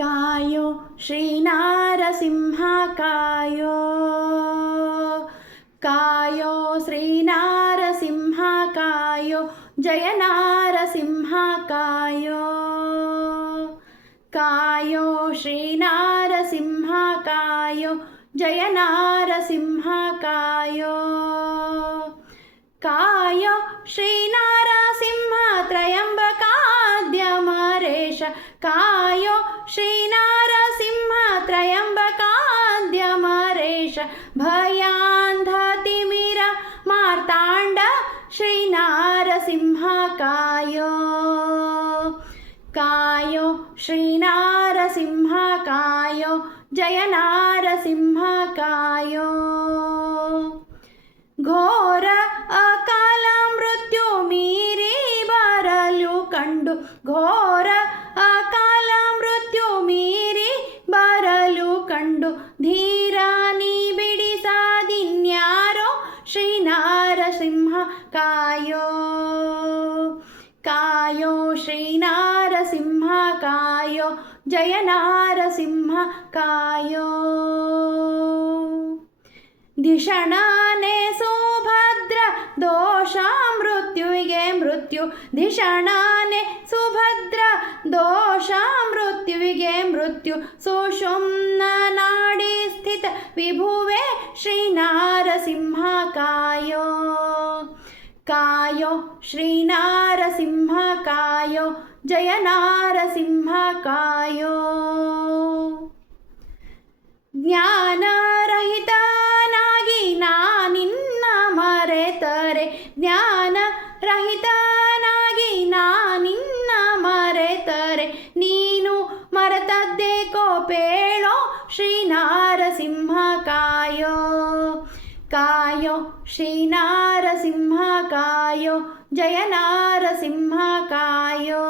कायो श्रीनारसिंह कायो, कायो श्रीनारसिंह कायो, जय नारसिंह कायो, कायो श्रीनारसिंह कायो, जय नारसिंह कायो, कायो श्रीनारसिंह त्रयंबकाद्यमरेश, कायो श्रीनारसिंह त्रयंबकाद्यमरेश, भयांधतिमिर मार्ताण्ड श्रीनारसिंह कायो, कायो श्रीनारसिंह कायो, जय नारसिंह कायो, घोर अकाल मृत्यु मीरी बरलु कंडु, घोर अकाल मृत्यु मीरी बरलु कंडु, धीरानी बिडिसादिन्यारो श्रीनारसिंह कायो, कायो श्रीनारसिंह कायो, जय नारसिंह कायो, धिषणाने सुभद्र दोष मृत्युविगे मृत्यु, धिषणाने सुभद्र दोष मृत्युविगे मृत्यु, सुषुम्न नाडी स्थित विभुवे श्रीनारसिंह कायो, कायो श्रीनारसिंह कायो, जय नारसिंह कायो, ಜ್ಞಾನರಹಿತನಾಗಿ ನಾನಿನ್ನ ಮರೆತರೆ, ಜ್ಞಾನರಹಿತನಾಗಿ ನಾನಿನ್ನ ಮರೆತರೆ, ನೀನು ಮರೆತದ್ದೇ ಕೋಪೇಳೋ ಶ್ರೀನಾರಸಿಂಹ ಕಾಯೋ, ಕಾಯೋ ಶ್ರೀನಾರಸಿಂಹ ಕಾಯೋ, ಜಯ ನಾರಸಿಂಹ ಕಾಯೋ,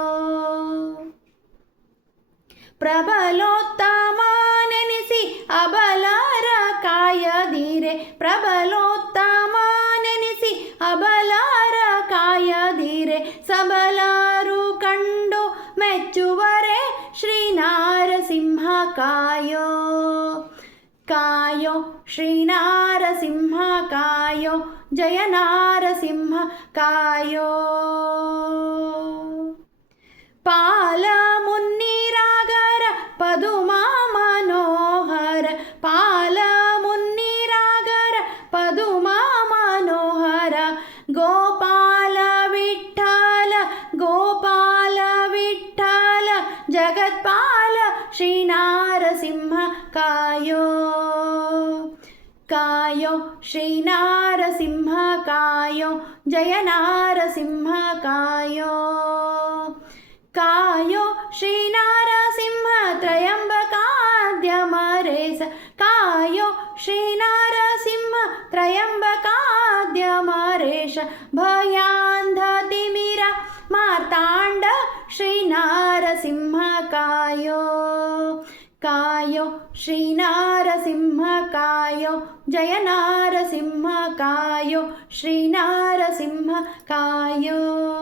ಪ್ರಬಲೋತ್ತಮನೆನಿಸಿ ಅಬಲರ ಕಾಯದಿರೆ, ಪ್ರಬಲೋತ್ತಮನೆನಿಸಿ ಅಬಲರ ಕಾಯದಿರೆ, ಸಬಲರು ಕಂಡು ಮೆಚ್ಚುವರೆ ಶ್ರೀನಾರಸಿಂಹ ಕಾಯೋ, ಕಾಯೋ ಶ್ರೀನಾರಸಿಂಹ ಕಾಯೋ, ಜಯ ನಾರಸಿಂಹ ಕಾಯೋ, ಪಾಲ ಮುನ್ನಿರಾಗರ ಪದುಮ ಮನೋಹರ, ಪಾಲ ಮುನ್ನಿರಾಗರ ಪದುಮ ಮನೋಹರ, ಗೋಪಾಲ ವಿಠ್ಠಲ ಗೋಪಾಲ ವಿಠ್ಠಲ, ಜಗತ್ಪಾಲ ಶ್ರೀನಾರಸಿಂಹ ಕಾಯೋ, ಕಾಯೋ ಶ್ರೀನಾರಸಿಂಹ ಕಾಯೋ, ಜಯ ನಾರಸಿಂಹ ಕಾಯೋ, ಕಾಯೋ ಶ್ರೀನಾರಸಿಂಹ ತ್ರಯಂಬಕಾದ್ಯಮರೇಶ, ಕಾಯೋ ಶ್ರೀನಾರಸಿಂಹ ತ್ರಯಂಬಕಾದ್ಯಮರೇಶ, ಭಯಾಂಧತಿಮಿರ ಮಾರ್ತಾಂಡ ಶ್ರೀನಾರಸಿಂಹ ಕಾಯೋ, ಕಾಯೋ ಶ್ರೀನಾರಸಿಂಹ ಕಾಯೋ, ಜಯ ನಾರಸಿಂಹ ಕಾಯೋ, ಶ್ರೀನಾರಸಿಂಹ ಕಾಯೋ.